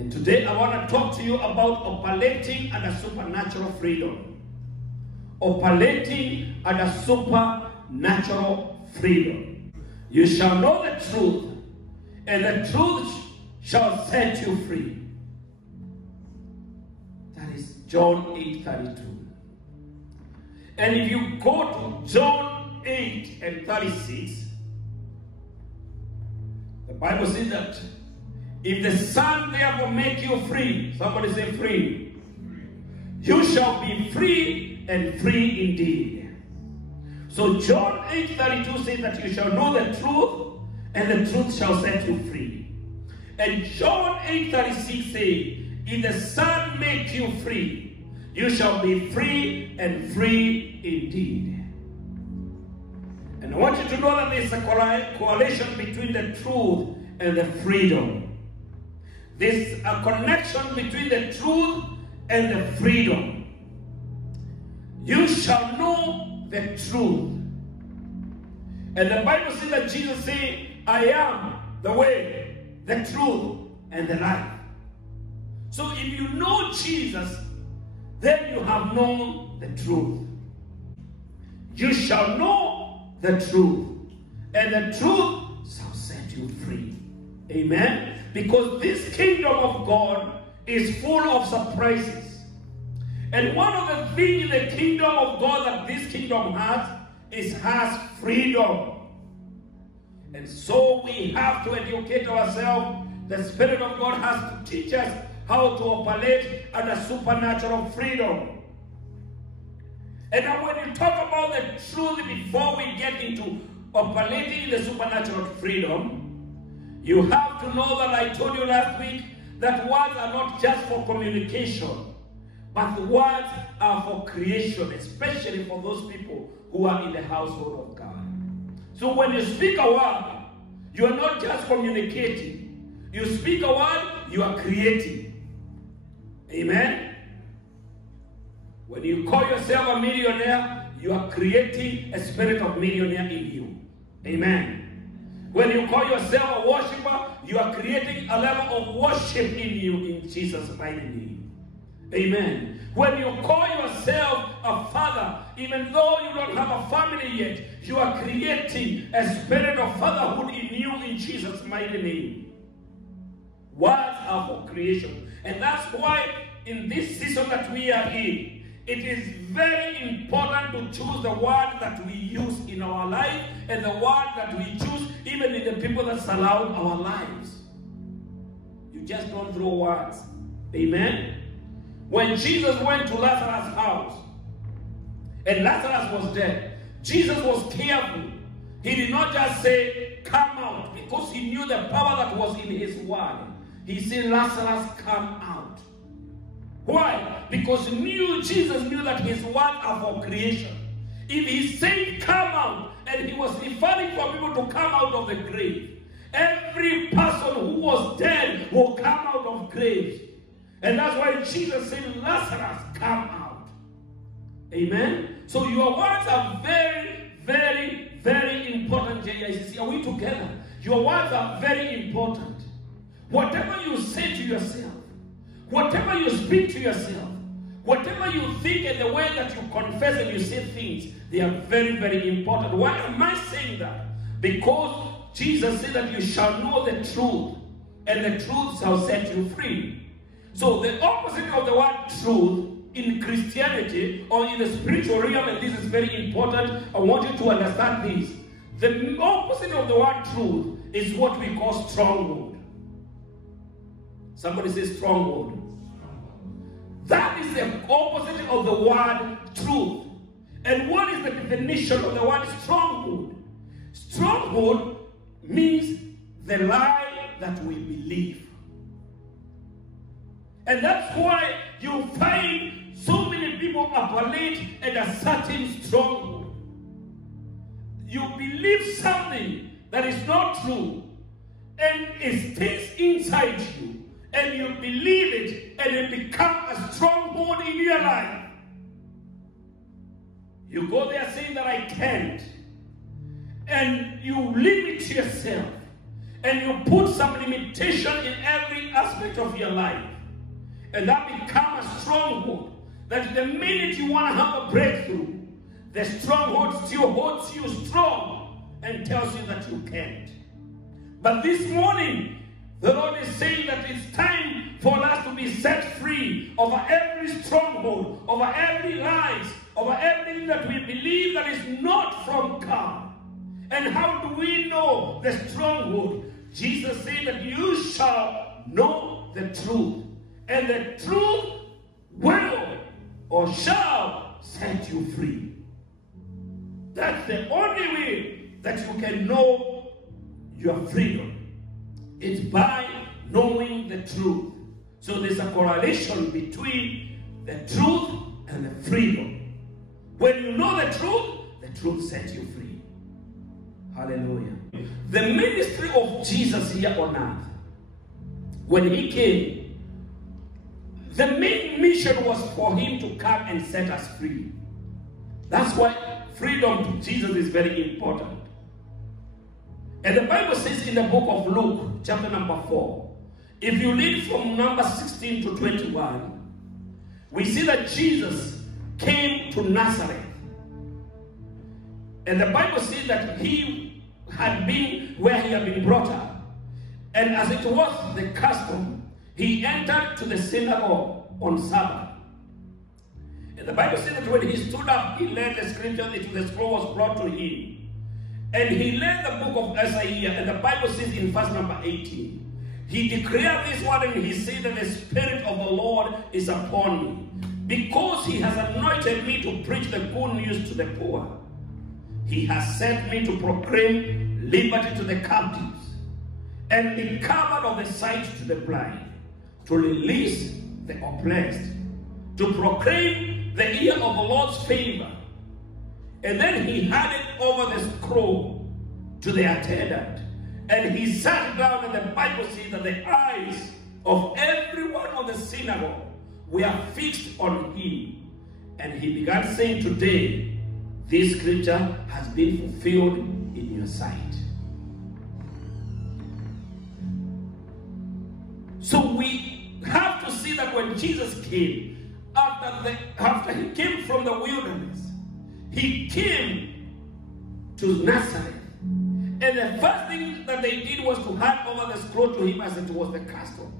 And today I want to talk to you about operating under supernatural freedom. Operating under supernatural freedom. You shall know the truth, and the truth shall set you free. That is John 8:32. And if you go to John 8:36, the Bible says that if the Son therefore make you free, somebody say free, you shall be free and free indeed. So John 8:32 says that you shall know the truth, and the truth shall set you free. And John 8:36 says, if the Son make you free, you shall be free and free indeed. And I want you to know that there's a correlation between the truth and the freedom. There's a connection between the truth and the freedom. You shall know the truth. And the Bible says that Jesus said, I am the way, the truth, and the life. So if you know Jesus, then you have known the truth. You shall know the truth, and the truth shall set you free. Amen? Because this kingdom of God is full of surprises. And one of the things in the kingdom of God that this kingdom has freedom. And so we have to educate ourselves. The Spirit of God has to teach us how to operate under supernatural freedom. And now when you talk about the truth before we get into operating in the supernatural freedom, you have to know that I told you last week that words are not just for communication, but the words are for creation, especially for those people who are in the household of God. So when you speak a word, you are not just communicating. You speak a word, you are creating. Amen? When you call yourself a millionaire, you are creating a spirit of millionaire in you. Amen? When you call yourself a worshiper, you are creating a level of worship in you in Jesus' mighty name. Amen. When you call yourself a father, even though you don't have a family yet, you are creating a spirit of fatherhood in you in Jesus' mighty name. Words are for creation. And that's why in this season that we are in, it is very important to choose the word that we use in our life and the word that we choose even in the people that surround our lives. You just don't throw words. Amen? When Jesus went to Lazarus' house and Lazarus was dead, Jesus was careful. He did not just say, come out, because he knew the power that was in his word. He said, Lazarus, come out. Why? Because Jesus knew that his words are for creation. If he said come out, and he was referring for people to come out of the grave, every person who was dead will come out of graves. And that's why Jesus said, Lazarus, come out. Amen? So your words are very, very, very important, JICC. Are we together? Your words are very important. Whatever you say to yourself, whatever you speak to yourself, whatever you think and the way that you confess and you say things, they are very, very important. Why am I saying that? Because Jesus said that you shall know the truth, and the truth shall set you free. So the opposite of the word truth in Christianity or in the spiritual realm, and this is very important, I want you to understand this. The opposite of the word truth is what we call stronghold. Somebody say stronghold. That is the opposite of the word truth. And what is the definition of the word stronghold? Stronghold means the lie that we believe. And that's why you find so many people operate at a certain stronghold. You believe something that is not true, and it stays inside you, and you believe it, and it becomes a stronghold in your life. You go there saying that I can't, and you limit yourself, and you put some limitation in every aspect of your life, and that becomes a stronghold, that the minute you want to have a breakthrough, the stronghold still holds you strong and tells you that you can't. But this morning, the Lord is saying that it's time for us to be set free over every stronghold, over every lies, over everything that we believe that is not from God. And how do we know the stronghold? Jesus said that you shall know the truth, and the truth will or shall set you free. That's the only way that you can know your freedom. It's by knowing the truth. So there's a correlation between the truth and the freedom. When you know the truth sets you free. Hallelujah. The ministry of Jesus here on earth, when he came, the main mission was for him to come and set us free. That's why freedom to Jesus is very important. And the Bible says in the book of Luke, chapter number 4, if you read from number 16 to 21, we see that Jesus came to Nazareth. And the Bible says that he had been where he had been brought up. And as it was the custom, he entered to the synagogue on Sabbath. And the Bible says that when he stood up, he read the scripture, the scroll was brought to him. And he read the book of Isaiah, and the Bible says in verse number 18, he declared this word, and he said that the Spirit of the Lord is upon me, because he has anointed me to preach the good news to the poor. He has sent me to proclaim liberty to the captives, and recovery of the sight to the blind, to release the oppressed, to proclaim the year of the Lord's favor. And then he handed over the scroll to the attendant, and he sat down, and the Bible says that the eyes of everyone of the synagogue were fixed on him. And he began saying, today, this scripture has been fulfilled in your sight. So we have to see that when Jesus came, after he came from the wilderness, he came to Nazareth. And the first thing that they did was to hand over the scroll to him as it was the custom.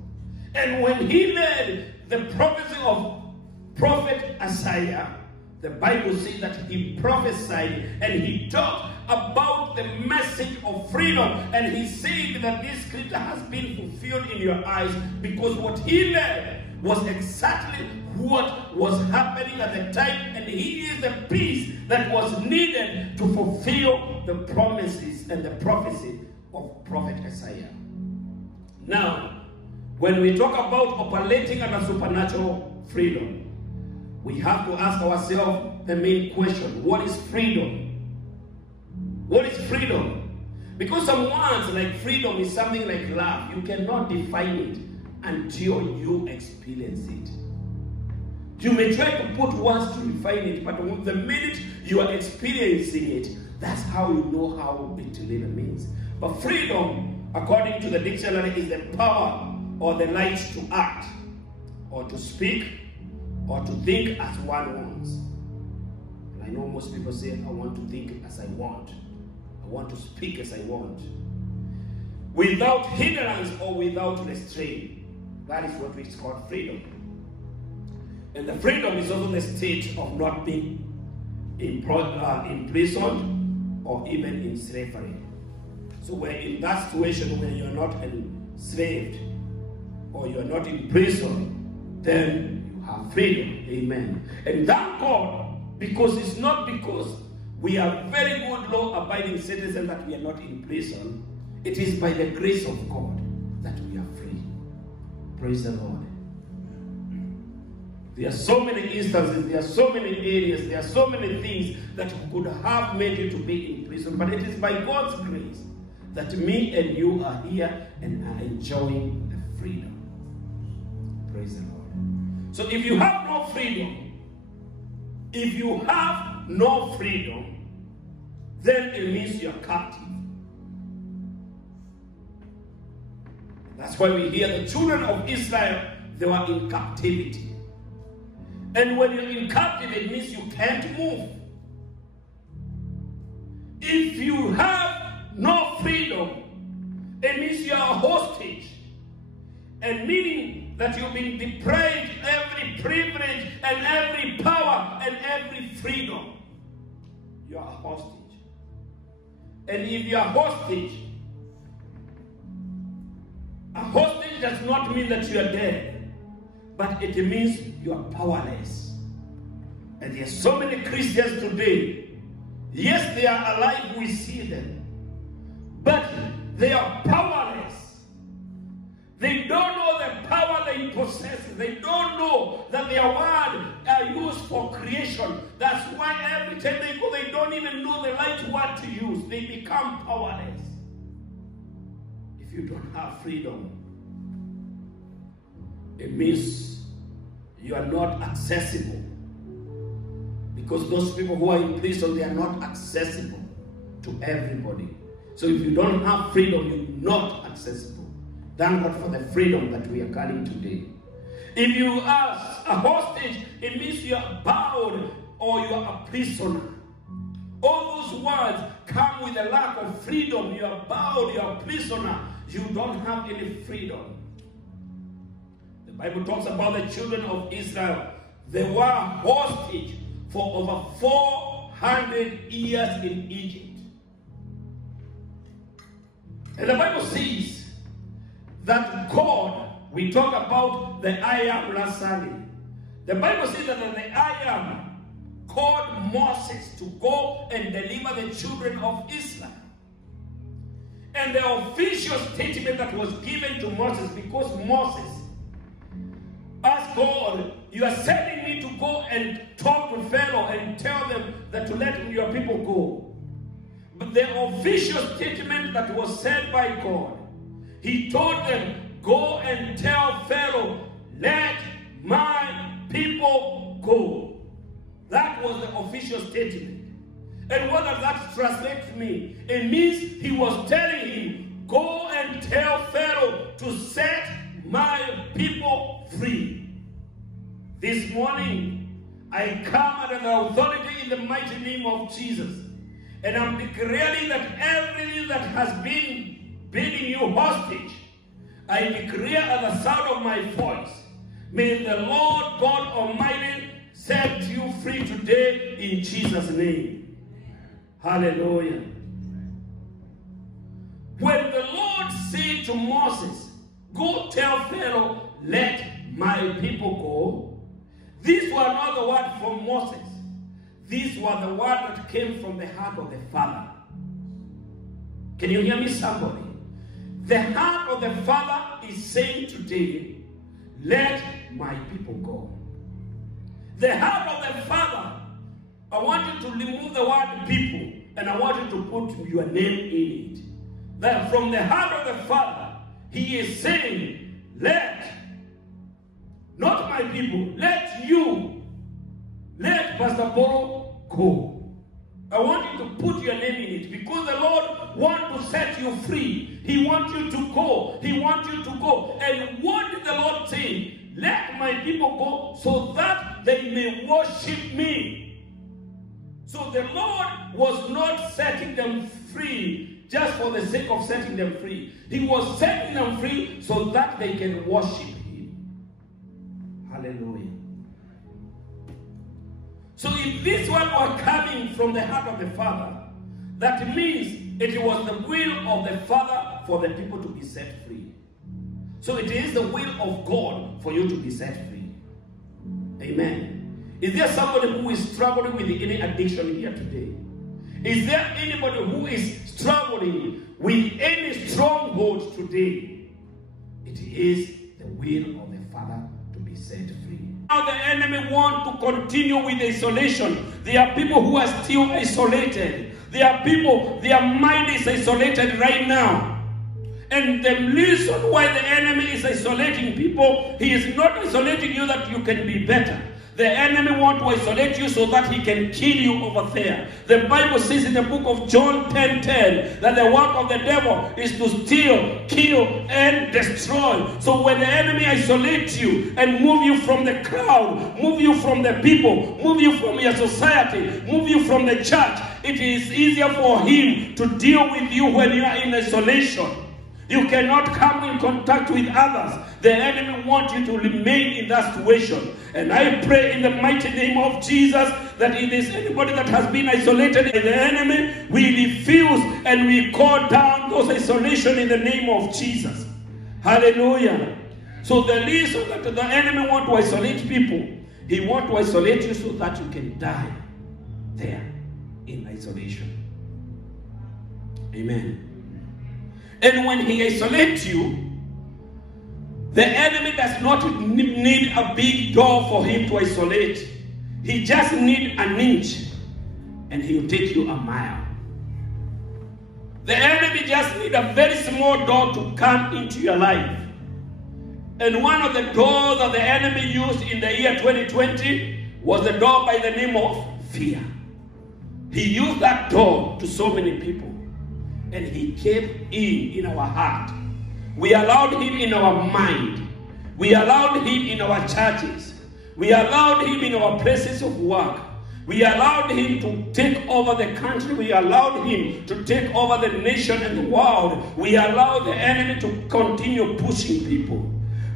And when he read the prophecy of prophet Isaiah, the Bible says that he prophesied and he talked about the message of freedom. And he said that this scripture has been fulfilled in your eyes, because what he read was exactly what was happening at the time, and he is the piece that was needed to fulfill the promises and the prophecy of prophet Isaiah. Now, when we talk about operating under supernatural freedom, we have to ask ourselves the main question: what is freedom? What is freedom? Because some words like freedom is something like love. You cannot define it until you experience it. You may try to put words to define it, but the minute you are experiencing it, that's how you know how it really means. But freedom, according to the dictionary, is the power or the right to act, or to speak, or to think as one wants. And I know most people say, I want to think as I want. I want to speak as I want. Without hindrance or without restraint. That is what is called freedom. And the freedom is also the state of not being imprisoned or even in slavery. So we're in that situation where you're not enslaved or you're not in prison, then you have freedom. Amen. And thank God, because it's not because we are very good law-abiding citizens that we are not in prison. It is by the grace of God that we are free. Praise the Lord. There are so many instances, there are so many areas, there are so many things that could have made you to be in prison. But it is by God's grace that me and you are here and are enjoying the freedom. Praise the Lord. So if you have no freedom, then it means you are captive. That's why we hear the children of Israel, they were in captivity. And when you're in captivity, it means you can't move. If you have no freedom, it means you are a hostage. And meaning that you've been deprived every privilege and every power and every freedom. You are a hostage. And if you are a hostage does not mean that you are dead, but it means you are powerless. And there are so many Christians today. Yes, they are alive, we see them, but they are powerless. They don't know the power they possess. They don't know that their word are used for creation. That's why every time they go, they don't even know the right word to use. They become powerless. If you don't have freedom, it means you are not accessible. Because those people who are in prison, they are not accessible to everybody. So if you don't have freedom, you're not accessible. Thank God for the freedom that we are carrying today. If you are a hostage, it means you are bound or you are a prisoner. All those words come with a lack of freedom. You are bound, you are a prisoner. You don't have any freedom. The Bible talks about the children of Israel. They were hostage for over 400 years in Egypt. And the Bible says that God, we talk about the I Am last Sunday. The Bible says that the I Am called Moses to go and deliver the children of Israel. And the official statement that was given to Moses, because Moses asked God, you are sending me to go and talk to Pharaoh and tell them that to let your people go. But the official statement that was said by God, he told them, go and tell Pharaoh, let my people go. That was the official statement. And what does that translate to me? It means he was telling him, go and tell Pharaoh to set my people free. This morning, I come under the authority in the mighty name of Jesus. And I'm declaring that everything that has been bidding you hostage, I declare at the sound of my voice, may the Lord God Almighty set you free today in Jesus' name. Hallelujah. When the Lord said to Moses, go tell Pharaoh, let my people go, these were not the words from Moses. These were the words that came from the heart of the Father. Can you hear me, somebody? The heart of the Father is saying today, let my people go. The heart of the Father, I want you to remove the word people, and I want you to put your name in it. That from the heart of the Father, he is saying, let, not my people, let you, let Pastor Boro go. I want you to put your name in it, because the Lord wants to set you free. He wants you to go. He wants you to go. And what did the Lord say? Let my people go so that they may worship me. So the Lord was not setting them free just for the sake of setting them free. He was setting them free so that they can worship him. Hallelujah. So if this one were coming from the heart of the Father, that means it was the will of the Father for the people to be set free. So it is the will of God for you to be set free. Amen. Is there somebody who is struggling with any addiction here today? Is there anybody who is struggling with any stronghold today? It is the will of the Father to be set free. Now the enemy wants to continue with isolation. There are people who are still isolated. There are people, their mind is isolated right now. And the reason why the enemy is isolating people, he is not isolating you that you can be better. The enemy wants to isolate you so that he can kill you over there. The Bible says in the book of John 10:10 that the work of the devil is to steal, kill, and destroy. So when the enemy isolates you and move you from the crowd, move you from the people, move you from your society, move you from the church, it is easier for him to deal with you when you are in isolation. You cannot come in contact with others. The enemy wants you to remain in that situation. And I pray in the mighty name of Jesus that if there's anybody that has been isolated by the enemy, we refuse and we call down those isolation in the name of Jesus. Hallelujah. So the reason that the enemy wants to isolate people, he wants to isolate you so that you can die there in isolation. Amen. And when he isolates you, the enemy does not need a big door for him to isolate. He just needs an inch and he'll take you a mile. The enemy just needs a very small door to come into your life. And one of the doors that the enemy used in the year 2020 was the door by the name of fear. He used that door to so many people. And he came in our heart. We allowed him in our mind. We allowed him in our churches. We allowed him in our places of work. We allowed him to take over the country. We allowed him to take over the nation and the world. We allowed the enemy to continue pushing people.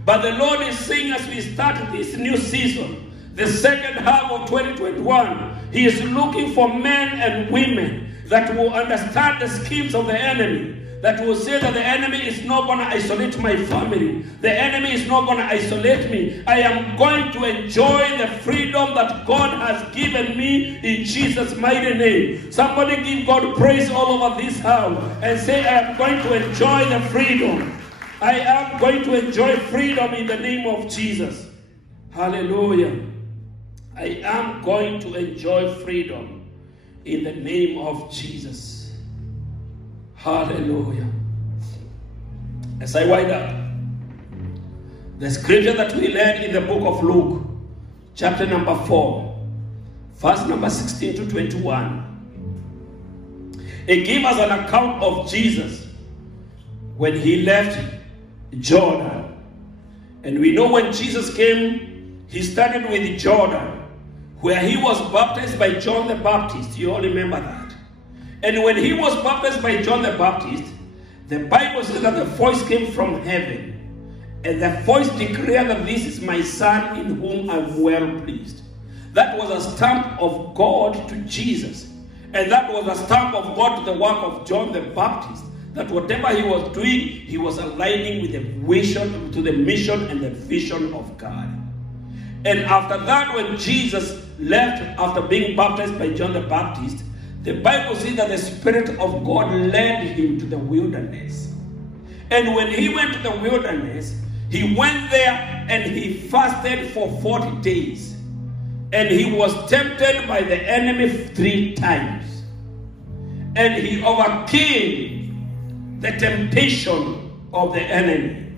But the Lord is saying as we start this new season, the second half of 2021, he is looking for men and women that will understand the schemes of the enemy, that will say that the enemy is not going to isolate my family. The enemy is not going to isolate me. I am going to enjoy the freedom that God has given me in Jesus' mighty name. Somebody give God praise all over this house and say, I am going to enjoy the freedom. I am going to enjoy freedom in the name of Jesus. Hallelujah. I am going to enjoy freedom in the name of Jesus. Hallelujah. As I wind up, the scripture that we learned in the book of Luke, chapter number 4, verse number 16 to 21, it gives us an account of Jesus when he left Jordan. And we know when Jesus came, he started with Jordan, where he was baptized by John the Baptist. You all remember that. And when he was baptized by John the Baptist, the Bible says that the voice came from heaven. And the voice declared that this is my son in whom I'm well pleased. That was a stamp of God to Jesus. And that was a stamp of God to the work of John the Baptist. That whatever he was doing, he was aligning with the vision, to the mission and the vision of God. And after that, when Jesus left after being baptized by John the Baptist, the Bible says that the Spirit of God led him to the wilderness. And when he went to the wilderness, he went there and he fasted for 40 days. And he was tempted by the enemy 3 times. And he overcame the temptation of the enemy.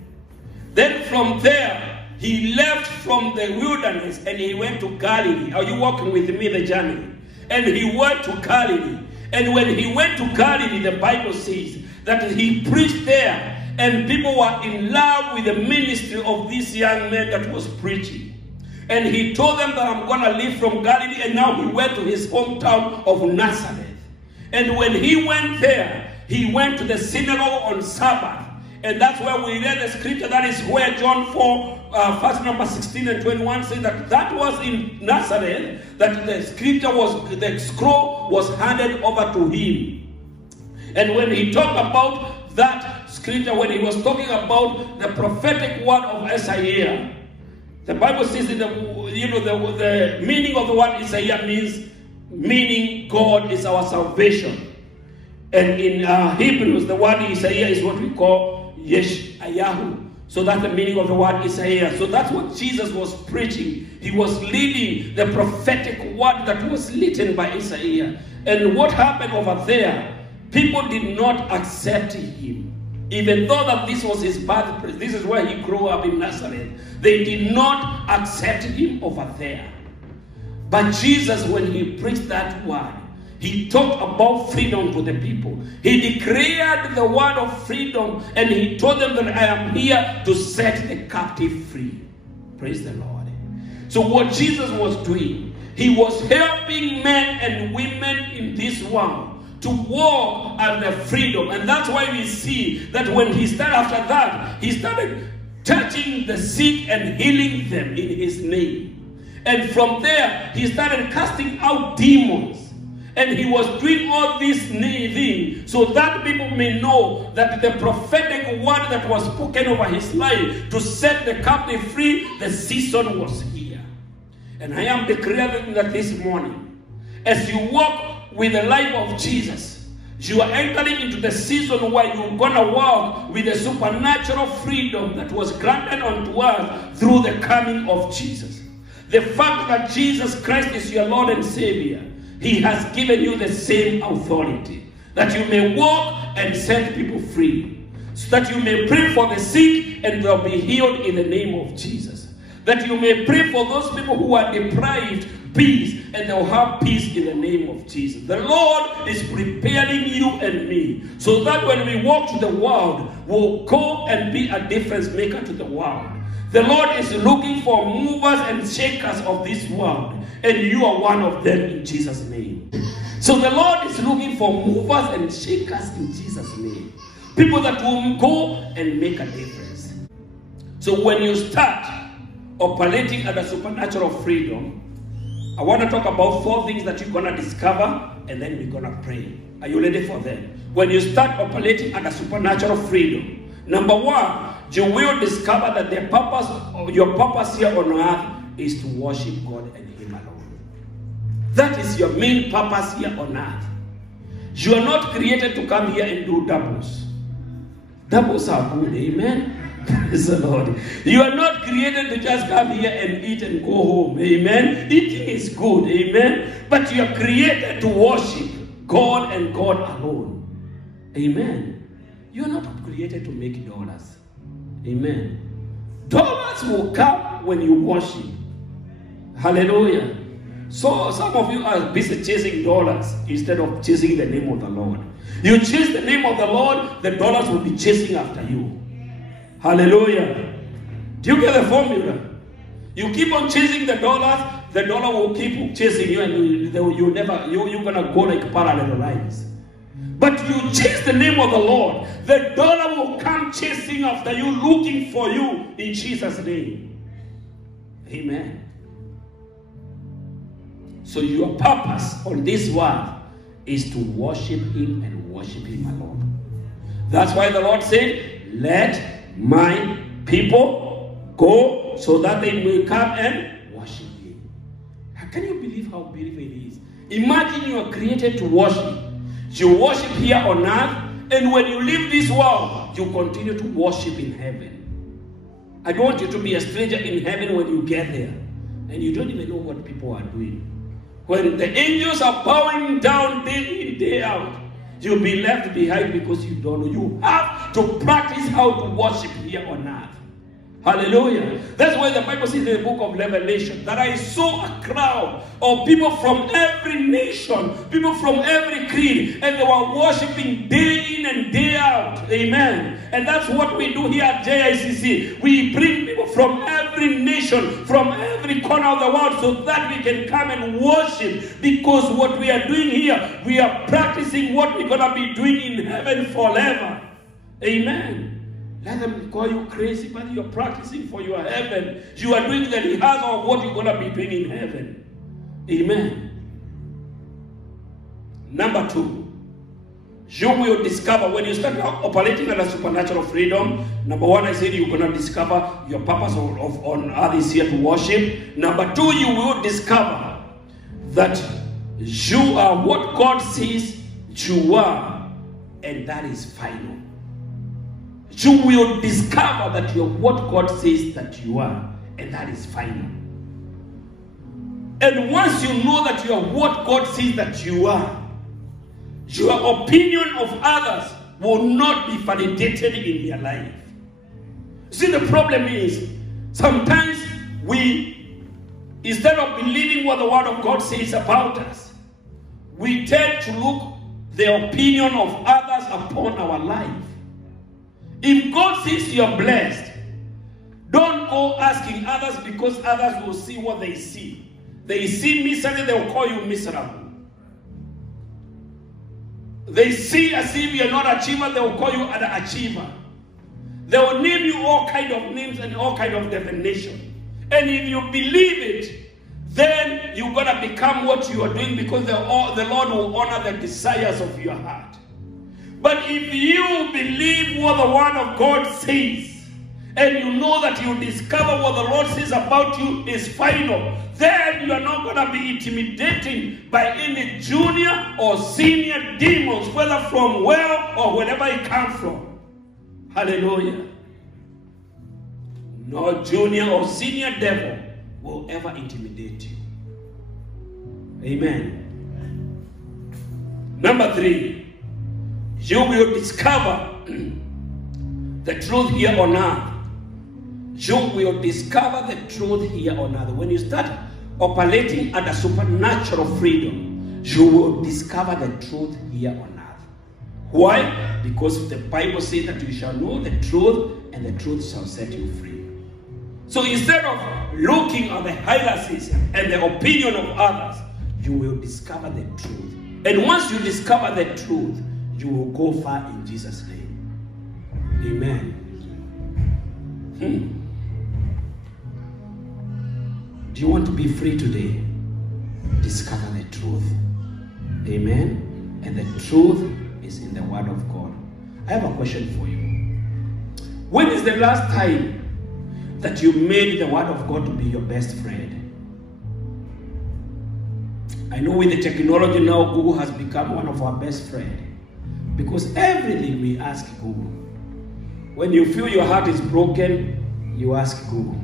Then from there, he left from the wilderness and he went to Galilee. Are you walking with me the journey? And he went to Galilee. And when he went to Galilee, the Bible says that he preached there. And people were in love with the ministry of this young man that was preaching. And he told them that I'm going to leave from Galilee. And now he went to his hometown of Nazareth. And when he went there, he went to the synagogue on Sabbath. And that's where we read the scripture. That is where John 4, verse number 16 and 21 says that was in Nazareth, that the scripture was, the scroll was handed over to him. And when he talked about that scripture, when he was talking about the prophetic word of Isaiah, the Bible says that the meaning of the word Isaiah meaning God is our salvation. And in Hebrews, the word Isaiah is what we call Yeshayahu. So that's the meaning of the word Isaiah. So that's what Jesus was preaching. He was leading the prophetic word that was written by Isaiah. And what happened over there, people did not accept him. Even though that this was his birthplace, this is where he grew up in Nazareth, they did not accept him over there. But Jesus, when he preached that word, he talked about freedom to the people. He declared the word of freedom, and he told them that I am here to set the captive free. Praise the Lord. So what Jesus was doing, he was helping men and women in this world to walk at the freedom. And that's why we see that when he started after that, he started touching the sick and healing them in his name. And from there, he started casting out demons. And he was doing all these things so that people may know that the prophetic word that was spoken over his life to set the captive free, the season was here. And I am declaring that this morning, as you walk with the life of Jesus, you are entering into the season where you're going to walk with the supernatural freedom that was granted unto us through the coming of Jesus. The fact that Jesus Christ is your Lord and Savior, he has given you the same authority that you may walk and set people free, so that you may pray for the sick and they'll be healed in the name of Jesus. That you may pray for those people who are deprived peace, and they'll have peace in the name of Jesus. The Lord is preparing you and me so that when we walk to the world, we'll go and be a difference maker to the world. The Lord is looking for movers and shakers of this world, and you are one of them in Jesus' name. So the Lord is looking for movers and shakers in Jesus' name. People that will go and make a difference. So when you start operating under supernatural freedom, I want to talk about 4 things that you're going to discover, and then we're going to pray. Are you ready for them? When you start operating under supernatural freedom, number 1, you will discover that the purpose of your purpose here on earth is to worship God and Him alone. That is your main purpose here on earth. You are not created to come here and do doubles. Doubles are good, amen? Praise the Lord. You are not created to just come here and eat and go home, amen? Eating is good, amen? But you are created to worship God and God alone, amen? You are not created to make dollars, amen? Dollars will come when you worship. Hallelujah. So some of you are busy chasing dollars instead of chasing the name of the Lord. You chase the name of the Lord, the dollars will be chasing after you. Hallelujah. Do you get the formula? You keep on chasing the dollar will keep chasing you, and you're gonna go like parallel lines. But you chase the name of the Lord, the dollar will come chasing after you, looking for you in Jesus' name. Amen. So your purpose on this world is to worship Him and worship Him alone. That's why the Lord said, let my people go so that they may come and worship Him. Can you believe how beautiful it is? Imagine you are created to worship. You worship here on earth, and when you leave this world, you continue to worship in heaven. I don't want you to be a stranger in heaven when you get there, and you don't even know what people are doing. When the angels are bowing down day in, day out, you'll be left behind because you don't know. You have to practice how to worship here on earth. Hallelujah. That's why the Bible says in the book of Revelation that I saw a crowd of people from every nation, people from every creed, and they were worshiping day in and day out. Amen. And that's what we do here at JICC. We bring people from every nation, from every corner of the world, so that we can come and worship. Because what we are doing here, we are practicing what we're going to be doing in heaven forever. Amen. Let them call you crazy, but you're practicing for your heaven. You are doing the rehearsal of what you're going to be doing in heaven. Amen. Number 2, you will discover when you start operating under supernatural freedom. Number 1, I said you're going to discover your purpose on earth is here to worship. Number 2, you will discover that you are what God says you are, and that is final. You will discover that you're what God says that you are, and that is final. And once you know that you are what God says that you are, your opinion of others will not be validated in their life. See, the problem is sometimes instead of believing what the Word of God says about us, we tend to look the opinion of others upon our life. If God says you are blessed, don't go asking others, because others will see what they see. They see misery, they will call you miserable. They see as if you are not an achiever, they will call you an achiever. They will name you all kind of names and all kind of definition. And if you believe it, then you're going to become what you are doing, because the Lord will honor the desires of your heart. But if you believe what the Word of God says, and you know that you discover what the Lord says about you is final, then you are not going to be intimidated by any junior or senior demons, whether from where or wherever it comes from. Hallelujah. No junior or senior devil will ever intimidate you. Amen. Number 3, you will discover the truth here on earth. You will discover the truth here on earth. When you start operating under supernatural freedom, you will discover the truth here on earth. Why? Because the Bible says that you shall know the truth, and the truth shall set you free. So instead of looking at the hierarchies and the opinion of others, you will discover the truth. And once you discover the truth, you will go far in Jesus' name. Amen. Do you want to be free today? Discover the truth. Amen. And the truth is in the Word of God. I have a question for you. When is the last time that you made the Word of God to be your best friend? I know with the technology now, Google has become one of our best friends, because everything we ask Google. When you feel your heart is broken, you ask Google.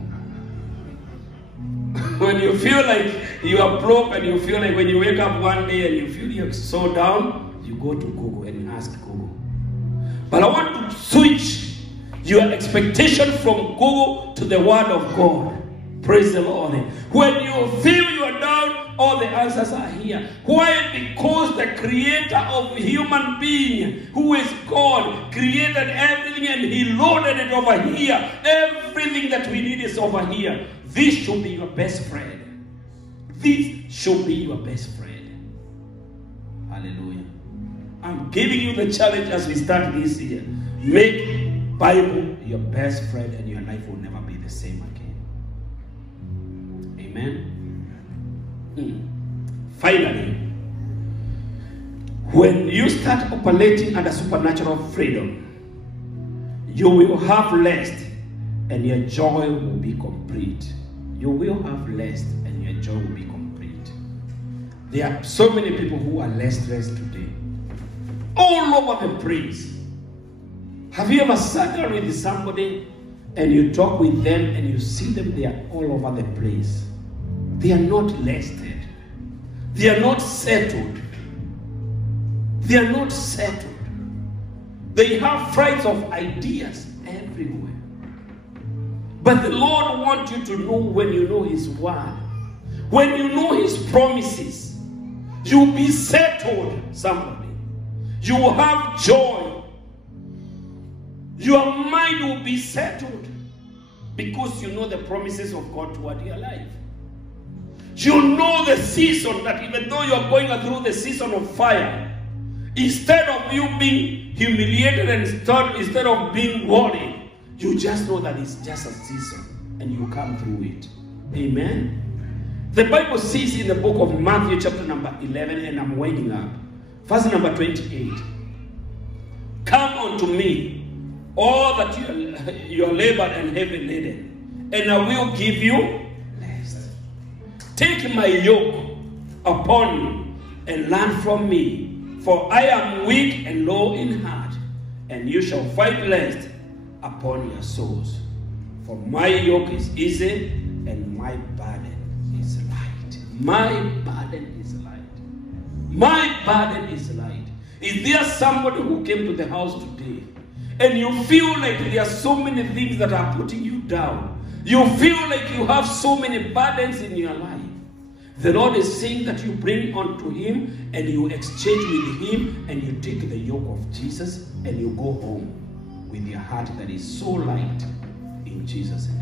When you feel like you are broke, and you feel like when you wake up one day and you feel you're so down, you go to Google and you ask Google. But I want to switch your expectation from Google to the Word of God. Praise the Lord. When you feel you are down, all the answers are here. Why? Because the creator of human being, who is God, created everything and he loaded it over here. Everything that we need is over here. This should be your best friend. This should be your best friend. Hallelujah. I'm giving you the challenge as we start this year. Make Bible your best friend, and your life will never be the same again. Amen. Finally, when you start operating under supernatural freedom, you will have rest, and your joy will be complete. You will have rest, and your joy will be complete. There are so many people who are restless today, all over the place. Have you ever sat down with somebody and you talk with them and you see them, they are all over the place? They are not rested. They are not settled. They are not settled. They have flights of ideas everywhere. But the Lord wants you to know, when you know His Word, when you know His promises, you'll be settled, somebody. You will have joy. Your mind will be settled because you know the promises of God toward your life. You know the season, that even though you are going through the season of fire, instead of you being humiliated and instead of being worried, you just know that it's just a season and you come through it. Amen. The Bible says in the book of Matthew chapter number 11, and I'm winding up, verse number 28. Come unto me, all that you are labored and heavy laden, and I will give you rest. Take my yoke upon you and learn from me, for I am weak and low in heart, and you shall find rest upon your souls. For my yoke is easy and my burden is light. My burden is light. My burden is light. Is there somebody who came to the house today and you feel like there are so many things that are putting you down? You feel like you have so many burdens in your life. The Lord is saying that you bring unto him and you exchange with him and you take the yoke of Jesus and you go home with your heart that is so light in Jesus' name.